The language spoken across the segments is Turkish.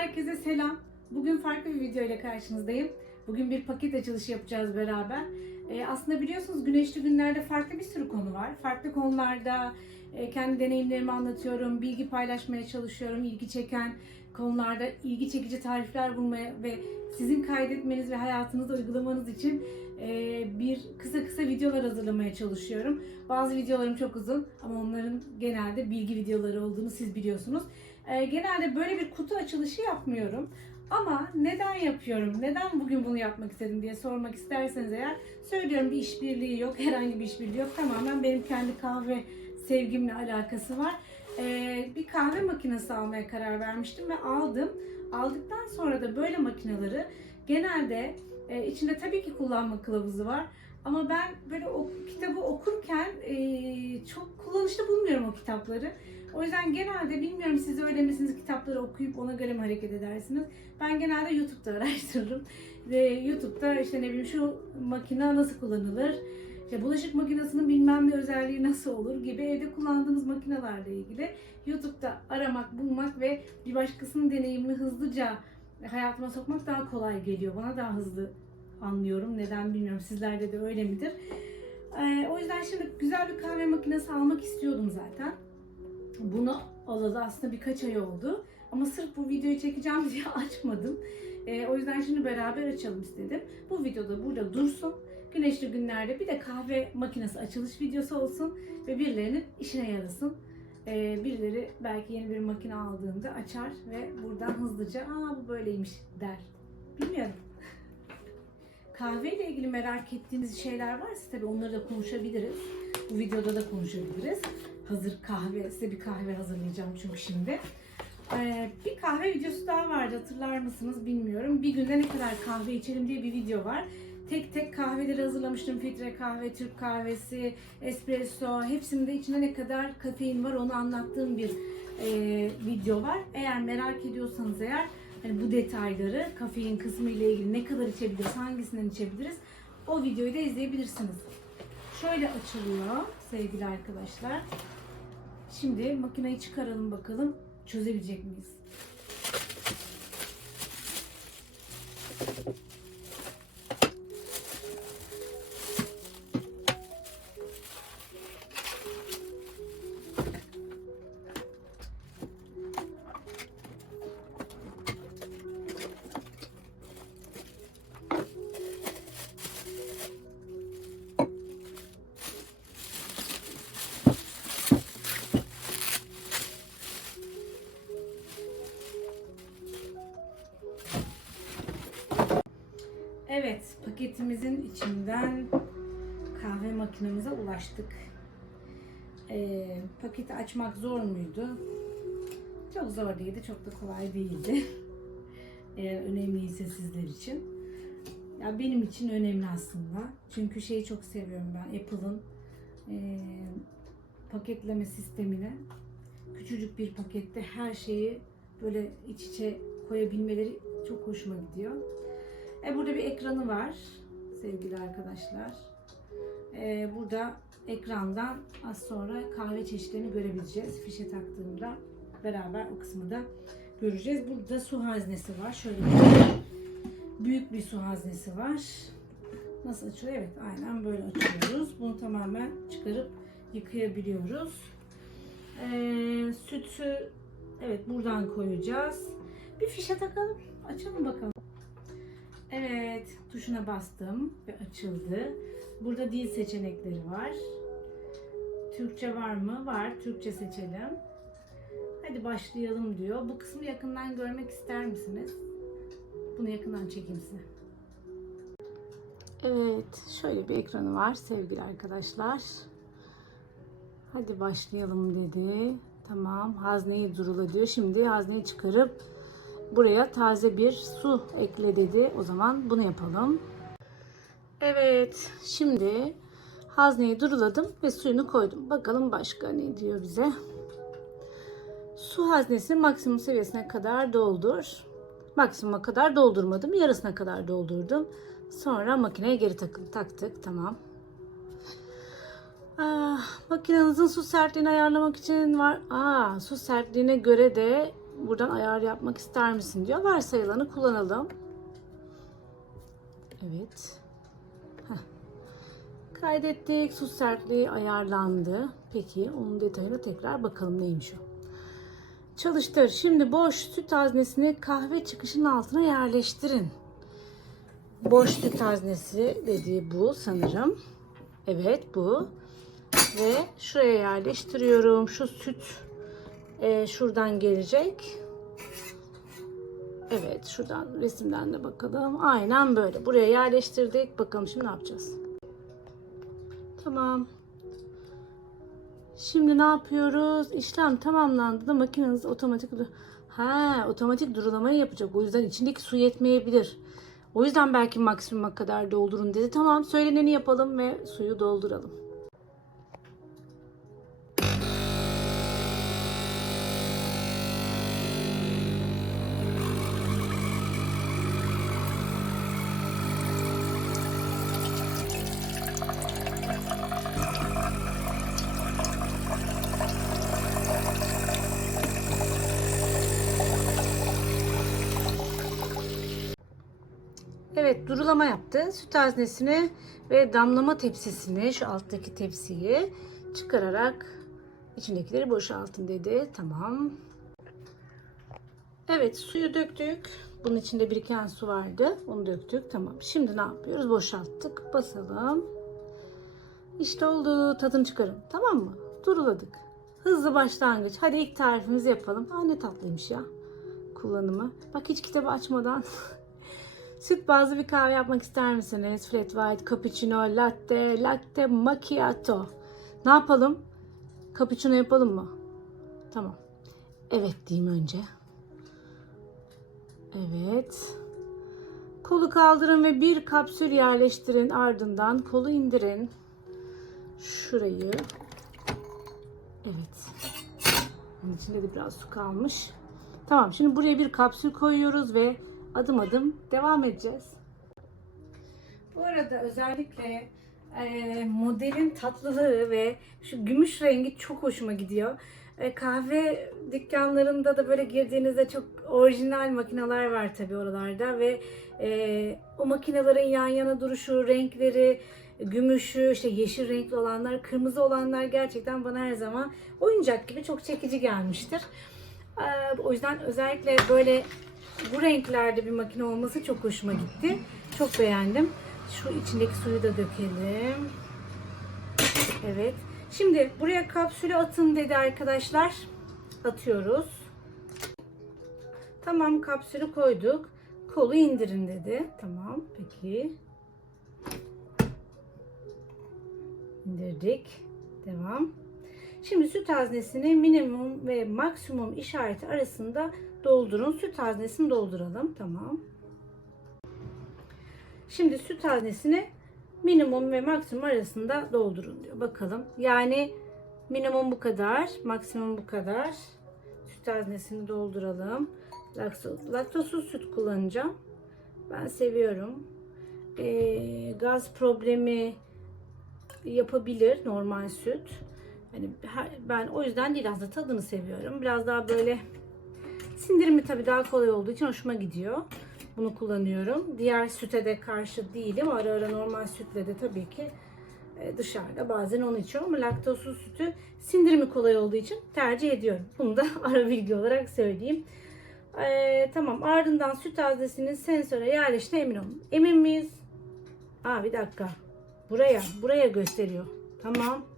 herkese selam. Bugün farklı bir video ile karşınızdayım. Bugün bir paket açılışı yapacağız beraber. Ee, aslında biliyorsunuz güneşli günlerde farklı bir sürü konu var. Farklı konularda e, kendi deneyimlerimi anlatıyorum, bilgi paylaşmaya çalışıyorum. İlgi çeken konularda ilgi çekici tarifler bulmaya ve sizin kaydetmeniz ve hayatınızda uygulamanız için e, bir kısa kısa videolar hazırlamaya çalışıyorum. Bazı videolarım çok uzun ama onların genelde bilgi videoları olduğunu siz biliyorsunuz. E, genelde böyle bir kutu açılışı yapmıyorum. Ama neden yapıyorum, neden bugün bunu yapmak istedim diye sormak isterseniz eğer söylüyorum bir işbirliği yok, herhangi bir işbirliği yok. Tamamen benim kendi kahve sevgimle alakası var. Ee, bir kahve makinesi almaya karar vermiştim ve aldım. Aldıktan sonra da böyle makineleri genelde e, içinde tabii ki kullanma kılavuzu var. Ama ben böyle o kitabı okurken e, çok kullanışlı bulmuyorum o kitapları. O yüzden genelde bilmiyorum siz öyle misiniz kitapları okuyup ona göre mi hareket edersiniz? Ben genelde YouTube'da araştırırım. Ve YouTube'da işte ne bileyim şu makine nasıl kullanılır? İşte bulaşık makinesinin bilmem ne özelliği nasıl olur gibi evde kullandığımız makinelerle ilgili YouTube'da aramak, bulmak ve bir başkasının deneyimini hızlıca hayatıma sokmak daha kolay geliyor. Bana daha hızlı anlıyorum. Neden bilmiyorum. Sizlerde de öyle midir? Ee, o yüzden şimdi güzel bir kahve makinesi almak istiyordum zaten. Bunu alalı aslında birkaç ay oldu. Ama sırf bu videoyu çekeceğim diye açmadım. Ee, o yüzden şimdi beraber açalım istedim. Bu videoda burada dursun. Güneşli günlerde bir de kahve makinesi açılış videosu olsun ve birilerinin işine yarasın. Ee, birileri belki yeni bir makine aldığında açar ve buradan hızlıca aa bu böyleymiş der. Bilmiyorum. Kahve ile ilgili merak ettiğiniz şeyler varsa tabii onları da konuşabiliriz. Bu videoda da konuşabiliriz. Hazır kahve, size bir kahve hazırlayacağım çünkü şimdi. Ee, bir kahve videosu daha vardı hatırlar mısınız bilmiyorum. Bir günde ne kadar kahve içelim diye bir video var. Tek tek kahveleri hazırlamıştım. Filtre kahve, Türk kahvesi, espresso. Hepsinde içinde ne kadar kafein var onu anlattığım bir e, video var. Eğer merak ediyorsanız eğer hani bu detayları kafein kısmı ile ilgili ne kadar içebiliriz, hangisinden içebiliriz o videoyu da izleyebilirsiniz. Şöyle açılıyor sevgili arkadaşlar. Şimdi makineyi çıkaralım bakalım çözebilecek miyiz? Paketimizin içinden kahve makinemize ulaştık. Ee, paketi açmak zor muydu? Çok zor değildi, çok da kolay değildi. Eğer önemliyse sizler için. Ya benim için önemli aslında. Çünkü şeyi çok seviyorum ben Apple'ın e, paketleme sistemini. Küçücük bir pakette her şeyi böyle iç içe koyabilmeleri çok hoşuma gidiyor. E, burada bir ekranı var sevgili arkadaşlar. E, burada ekrandan az sonra kahve çeşitlerini görebileceğiz. Fişe taktığımda beraber o kısmı da göreceğiz. Burada su haznesi var. Şöyle bir büyük bir su haznesi var. Nasıl açılıyor? Evet aynen böyle açıyoruz. Bunu tamamen çıkarıp yıkayabiliyoruz. E, sütü evet buradan koyacağız. Bir fişe takalım. Açalım bakalım. Evet, tuşuna bastım ve açıldı. Burada dil seçenekleri var. Türkçe var mı? Var. Türkçe seçelim. Hadi başlayalım diyor. Bu kısmı yakından görmek ister misiniz? Bunu yakından çekeyim size. Evet, şöyle bir ekranı var sevgili arkadaşlar. Hadi başlayalım dedi. Tamam, hazneyi durula diyor. Şimdi hazneyi çıkarıp buraya taze bir su ekle dedi. O zaman bunu yapalım. Evet, şimdi hazneyi duruladım ve suyunu koydum. Bakalım başka ne diyor bize. Su haznesini maksimum seviyesine kadar doldur. Maksimuma kadar doldurmadım. Yarısına kadar doldurdum. Sonra makineye geri takıp taktık. Tamam. Ah, makinenizin su sertliğini ayarlamak için var. Aa, su sertliğine göre de buradan ayar yapmak ister misin diyor. Varsayılanı kullanalım. Evet. Heh. Kaydettik. Su sertliği ayarlandı. Peki onun detayına tekrar bakalım neymiş o. Çalıştır. Şimdi boş süt haznesini kahve çıkışının altına yerleştirin. Boş süt haznesi dediği bu sanırım. Evet bu. Ve şuraya yerleştiriyorum. Şu süt e, şuradan gelecek. Evet şuradan resimden de bakalım. Aynen böyle. Buraya yerleştirdik. Bakalım şimdi ne yapacağız. Tamam. Şimdi ne yapıyoruz? İşlem tamamlandı da makineniz otomatik ha otomatik durulamayı yapacak. O yüzden içindeki su yetmeyebilir. O yüzden belki maksimuma kadar doldurun dedi. Tamam söyleneni yapalım ve suyu dolduralım. Durulama yaptı. Süt haznesini ve damlama tepsisini şu alttaki tepsiyi çıkararak içindekileri boşaltın dedi. Tamam. Evet suyu döktük. Bunun içinde biriken su vardı. Onu döktük. Tamam. Şimdi ne yapıyoruz? Boşalttık. Basalım. İşte oldu. Tadını çıkarın. Tamam mı? Duruladık. Hızlı başlangıç. Hadi ilk tarifimizi yapalım. Aa ne tatlıymış ya. Kullanımı. Bak hiç kitabı açmadan Süt bazlı bir kahve yapmak ister misiniz? Flat white, cappuccino, latte, latte macchiato. Ne yapalım? Cappuccino yapalım mı? Tamam. Evet diyeyim önce. Evet. Kolu kaldırın ve bir kapsül yerleştirin. Ardından kolu indirin. Şurayı. Evet. Bunun içinde de biraz su kalmış. Tamam şimdi buraya bir kapsül koyuyoruz ve adım adım devam edeceğiz. Bu arada özellikle e, modelin tatlılığı ve şu gümüş rengi çok hoşuma gidiyor. E, kahve dükkanlarında da böyle girdiğinizde çok orijinal makineler var tabii oralarda ve e, o makinelerin yan yana duruşu, renkleri, gümüşü, işte yeşil renkli olanlar, kırmızı olanlar gerçekten bana her zaman oyuncak gibi çok çekici gelmiştir. E, o yüzden özellikle böyle bu renklerde bir makine olması çok hoşuma gitti. Çok beğendim. Şu içindeki suyu da dökelim. Evet. Şimdi buraya kapsülü atın dedi arkadaşlar. Atıyoruz. Tamam kapsülü koyduk. Kolu indirin dedi. Tamam peki. İndirdik. Devam. Şimdi süt haznesini minimum ve maksimum işareti arasında doldurun. Süt haznesini dolduralım. Tamam. Şimdi süt haznesini minimum ve maksimum arasında doldurun diyor. Bakalım. Yani minimum bu kadar, maksimum bu kadar. Süt haznesini dolduralım. Laktoz, laktozsuz süt kullanacağım. Ben seviyorum. Ee, gaz problemi yapabilir normal süt. Hani ben o yüzden değil aslında tadını seviyorum. Biraz daha böyle sindirimi tabii daha kolay olduğu için hoşuma gidiyor. Bunu kullanıyorum. Diğer süte de karşı değilim. Ara ara normal sütle de tabii ki e, dışarıda bazen onu içiyorum ama laktozsuz sütü sindirimi kolay olduğu için tercih ediyorum. Bunu da ara bilgi olarak söyleyeyim. Ee, tamam ardından süt haznesinin sensöre yerleştiğine emin olun. Emin miyiz? Aa bir dakika. Buraya, buraya gösteriyor. Tamam.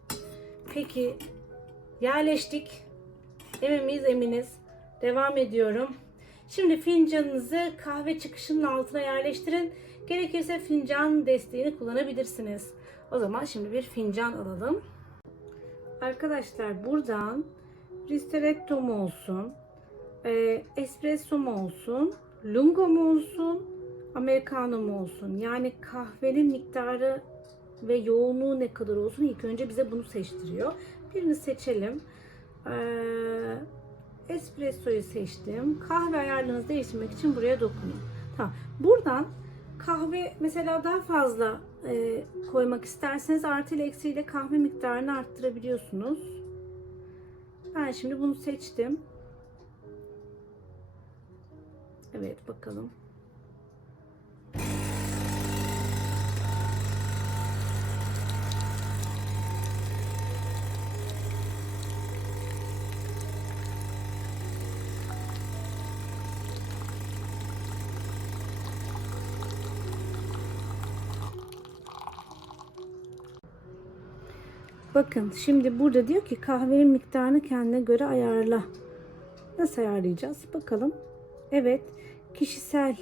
Peki yerleştik. Emin miyiz? Eminiz. Devam ediyorum. Şimdi fincanınızı kahve çıkışının altına yerleştirin. Gerekirse fincan desteğini kullanabilirsiniz. O zaman şimdi bir fincan alalım. Arkadaşlar buradan ristretto mu olsun, e, espresso mu olsun, lungo mu olsun, americano mu olsun? Yani kahvenin miktarı ve yoğunluğu ne kadar olsun ilk önce bize bunu seçtiriyor. Birini seçelim. Ee, espressoyu seçtim. Kahve ayarlarınızı değiştirmek için buraya dokunun. Tamam. Buradan kahve mesela daha fazla e, koymak isterseniz artı ile eksiyle kahve miktarını arttırabiliyorsunuz. Ben şimdi bunu seçtim. Evet bakalım. Bakın şimdi burada diyor ki kahvenin miktarını kendine göre ayarla. Nasıl ayarlayacağız? Bakalım. Evet, kişisel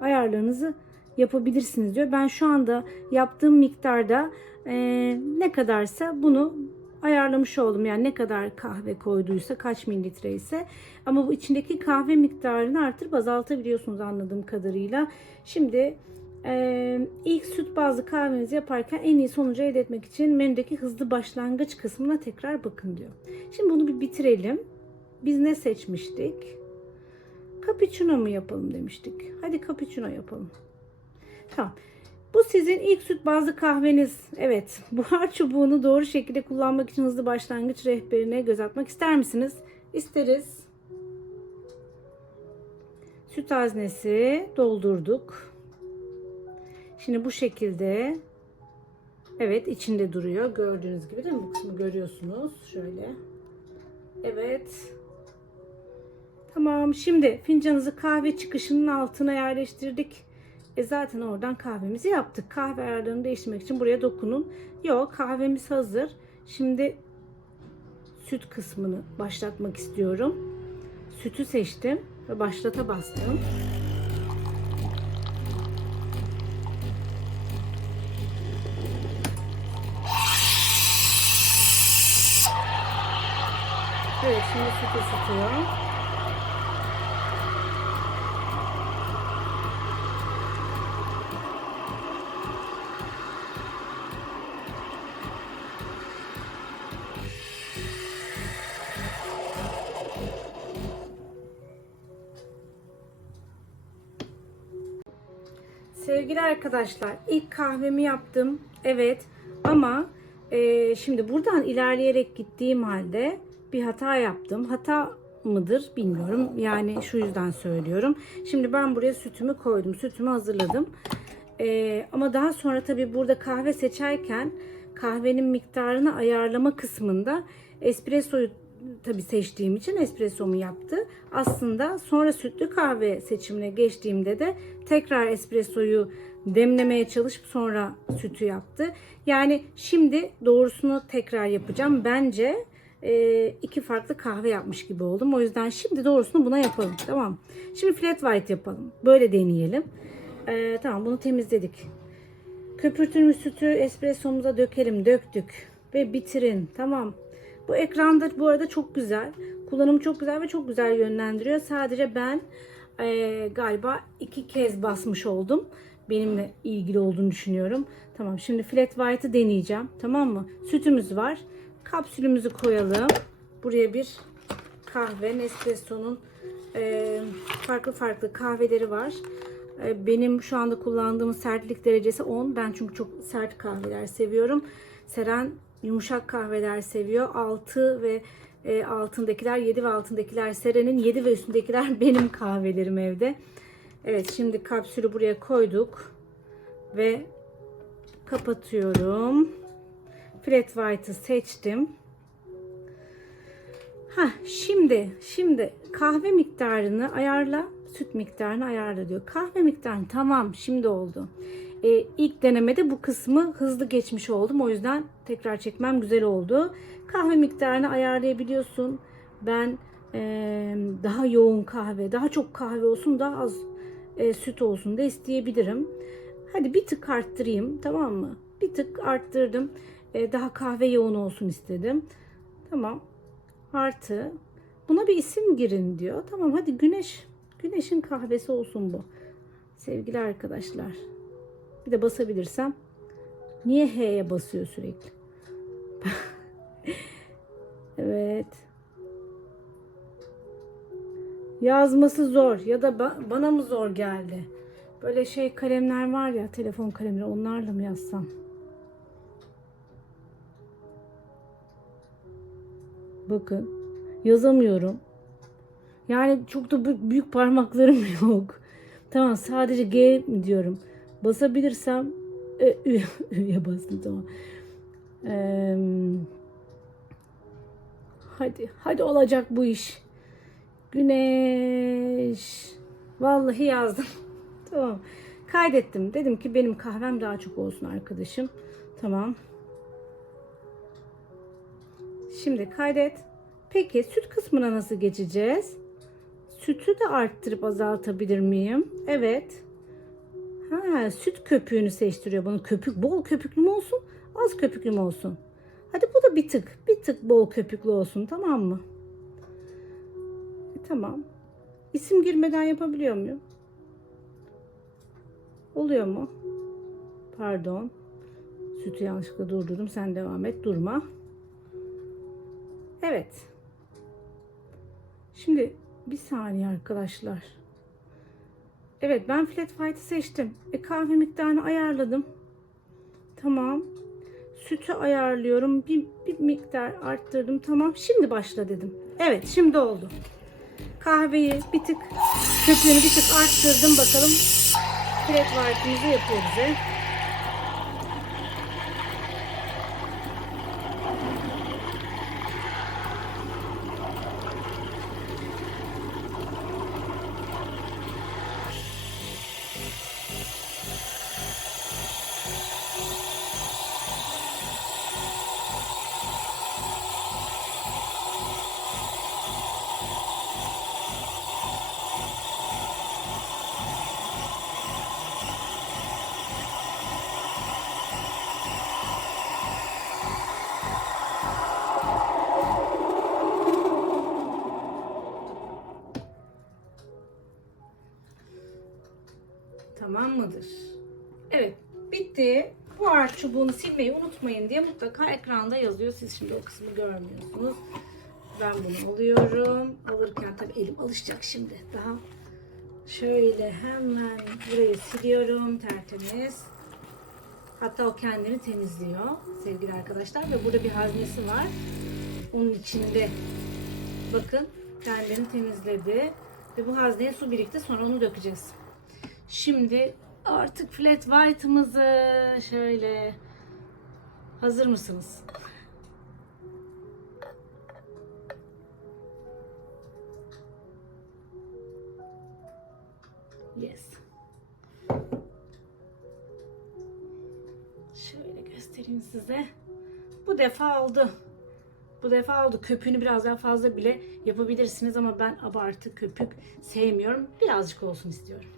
ayarlarınızı yapabilirsiniz diyor. Ben şu anda yaptığım miktarda eee, ne kadarsa bunu ayarlamış oldum. Yani ne kadar kahve koyduysa, kaç mililitre ise. Ama bu içindeki kahve miktarını artırıp azaltabiliyorsunuz anladığım kadarıyla. Şimdi eee, ilk süt bazlı kahvenizi yaparken en iyi sonucu elde etmek için menüdeki hızlı başlangıç kısmına tekrar bakın diyor. Şimdi bunu bir bitirelim. Biz ne seçmiştik? Cappuccino mu yapalım demiştik. Hadi cappuccino yapalım. Tamam. Bu sizin ilk süt bazlı kahveniz. Evet. Buhar çubuğunu doğru şekilde kullanmak için hızlı başlangıç rehberine göz atmak ister misiniz? İsteriz. Süt haznesi doldurduk. Şimdi bu şekilde Evet içinde duruyor. Gördüğünüz gibi değil mi? Bu kısmı görüyorsunuz. Şöyle. Evet. Tamam. Şimdi fincanınızı kahve çıkışının altına yerleştirdik. E zaten oradan kahvemizi yaptık. Kahve ayarlarını değiştirmek için buraya dokunun. Yok kahvemiz hazır. Şimdi süt kısmını başlatmak istiyorum. Sütü seçtim ve başlata bastım. Evet şimdi süt ısıtıyor. Sevgili arkadaşlar, ilk kahvemi yaptım. Evet, ama e, şimdi buradan ilerleyerek gittiğim halde bir hata yaptım. Hata mıdır bilmiyorum. Yani şu yüzden söylüyorum. Şimdi ben buraya sütümü koydum. Sütümü hazırladım. E, ama daha sonra tabii burada kahve seçerken kahvenin miktarını ayarlama kısmında espressoyu tabii seçtiğim için espressomu yaptı. Aslında sonra sütlü kahve seçimine geçtiğimde de tekrar espressoyu demlemeye çalışıp sonra sütü yaptı. Yani şimdi doğrusunu tekrar yapacağım. Bence iki farklı kahve yapmış gibi oldum. O yüzden şimdi doğrusunu buna yapalım. Tamam. Şimdi flat white yapalım. Böyle deneyelim. E, tamam bunu temizledik. Köpürtülmüş sütü espressomuza dökelim. Döktük. Ve bitirin. Tamam. Bu ekranda bu arada çok güzel. Kullanımı çok güzel ve çok güzel yönlendiriyor. Sadece ben e, galiba iki kez basmış oldum. Benimle ilgili olduğunu düşünüyorum. Tamam şimdi flat white'ı deneyeceğim. Tamam mı? Sütümüz var. Kapsülümüzü koyalım. Buraya bir kahve Nespresso'nun e, farklı farklı kahveleri var. E, benim şu anda kullandığım sertlik derecesi 10. Ben çünkü çok sert kahveler seviyorum. Seren yumuşak kahveler seviyor. 6 ve e, altındakiler 7 ve altındakiler Seren'in 7 ve üstündekiler benim kahvelerim evde. Evet şimdi kapsülü buraya koyduk ve kapatıyorum. Flat White'ı seçtim. Ha şimdi şimdi kahve miktarını ayarla, süt miktarını ayarla diyor. Kahve miktarını tamam şimdi oldu. Ee, ilk denemede bu kısmı hızlı geçmiş oldum. O yüzden tekrar çekmem güzel oldu. Kahve miktarını ayarlayabiliyorsun. Ben ee, daha yoğun kahve, daha çok kahve olsun, daha az e, süt olsun da isteyebilirim. Hadi bir tık arttırayım tamam mı? Bir tık arttırdım. E, daha kahve yoğun olsun istedim. Tamam. Artı. Buna bir isim girin diyor. Tamam hadi güneş. Güneşin kahvesi olsun bu. Sevgili arkadaşlar. Bir de basabilirsem. Niye H'ye basıyor sürekli? evet. Yazması zor ya da ba- bana mı zor geldi? Böyle şey kalemler var ya telefon kalemleri onlarla mı yazsam? Bakın yazamıyorum. Yani çok da büyük parmaklarım yok. Tamam sadece G diyorum. Basabilirsem e, Ü'ye bastım tamam. Eee, hadi hadi olacak bu iş. Güneş. Vallahi yazdım. tamam. Kaydettim. Dedim ki benim kahvem daha çok olsun arkadaşım. Tamam. Şimdi kaydet. Peki süt kısmına nasıl geçeceğiz? Sütü de arttırıp azaltabilir miyim? Evet. Ha, süt köpüğünü seçtiriyor. Bunun köpük bol köpüklü mü olsun? Az köpüklü mü olsun? Hadi bu da bir tık. Bir tık bol köpüklü olsun. Tamam mı? E, tamam. İsim girmeden yapabiliyor muyum? Oluyor mu? Pardon. Sütü yanlışlıkla durdurdum. Sen devam et. Durma. Evet. Şimdi bir saniye arkadaşlar. Evet ben flat white'ı seçtim. E, kahve miktarını ayarladım. Tamam. Sütü ayarlıyorum. Bir, bir miktar arttırdım. Tamam. Şimdi başla dedim. Evet şimdi oldu. Kahveyi bir tık köpüğünü bir tık arttırdım bakalım. Flat white'ımızı yapıyor bize. Silmeyi unutmayın diye mutlaka ekranda yazıyor. Siz şimdi o kısmı görmüyorsunuz. Ben bunu alıyorum. Alırken tabii elim alışacak şimdi. Daha şöyle hemen burayı siliyorum tertemiz. Hatta o kendini temizliyor sevgili arkadaşlar. Ve burada bir haznesi var. Onun içinde bakın kendini temizledi. Ve bu hazneye su birikti. Sonra onu dökeceğiz. Şimdi artık flat white'ımızı şöyle hazır mısınız? Yes. Şöyle göstereyim size. Bu defa oldu. Bu defa oldu. Köpüğünü biraz daha fazla bile yapabilirsiniz ama ben abartı köpük sevmiyorum. Birazcık olsun istiyorum.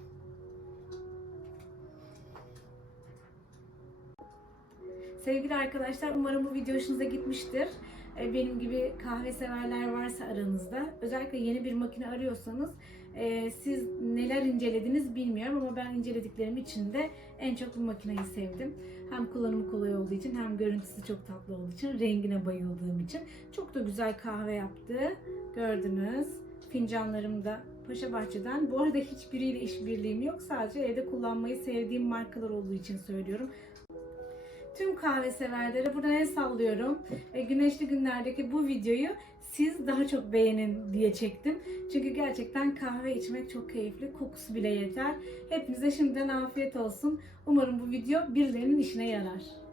Sevgili arkadaşlar umarım bu video hoşunuza gitmiştir. Ee, Benim gibi kahve severler varsa aranızda özellikle yeni bir makine arıyorsanız e, siz neler incelediniz bilmiyorum ama ben incelediklerim için de en çok bu makineyi sevdim. Hem kullanımı kolay olduğu için hem görüntüsü çok tatlı olduğu için rengine bayıldığım için çok da güzel kahve yaptı. Gördünüz. Fincanlarım da Paşa Bahçe'den. Bu arada hiçbiriyle işbirliğim yok. Sadece evde kullanmayı sevdiğim markalar olduğu için söylüyorum. Tüm kahve severlere buradan el sallıyorum. E, güneşli günlerdeki bu videoyu siz daha çok beğenin diye çektim. Çünkü gerçekten kahve içmek çok keyifli. Kokusu bile yeter. Hepinize şimdiden afiyet olsun. Umarım bu video birilerinin işine yarar.